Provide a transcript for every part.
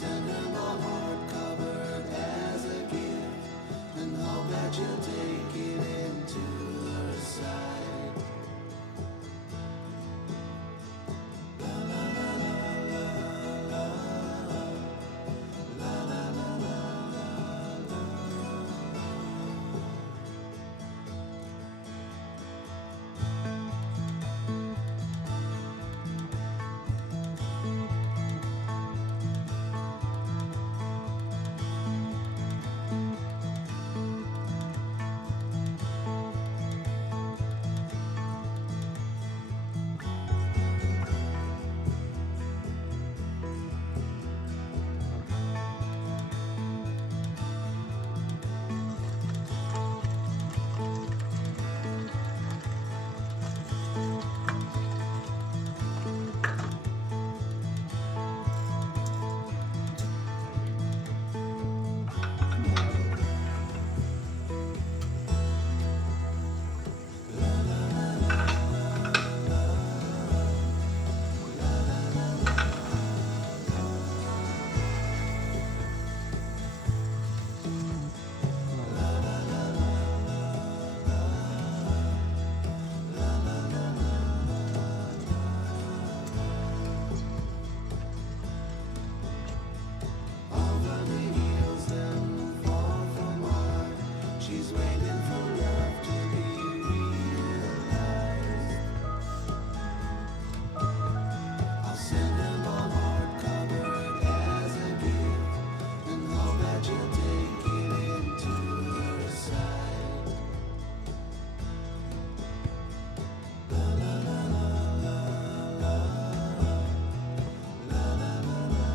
send her my heart covered as a gift, and hope that you'll take it into her side. She's waiting for love to be realized. I'll send her my heart covered as a gift, and hope that you'll take it into her side. La la la la la la la la la la la.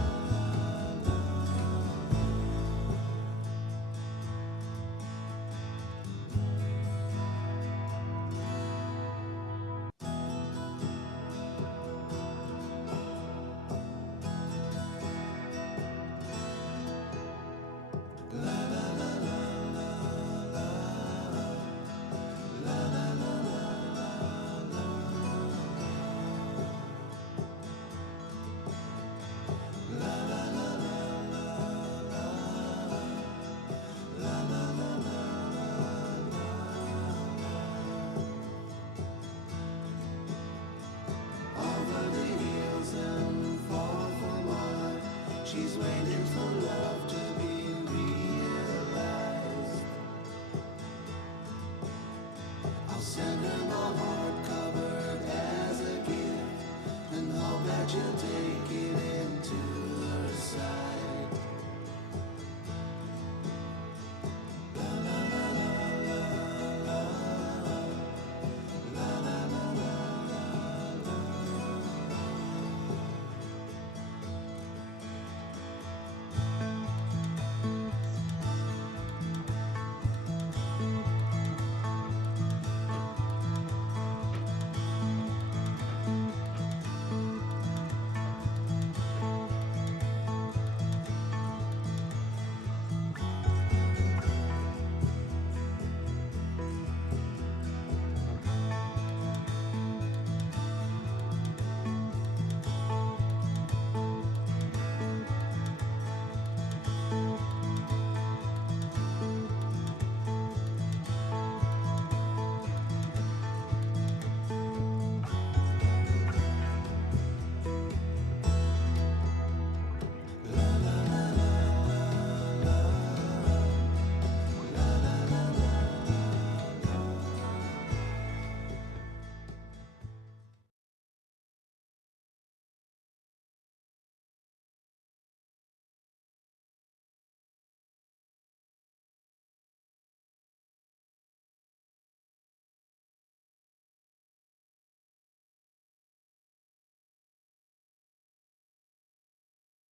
Over the hills and far from mine, she's waiting for love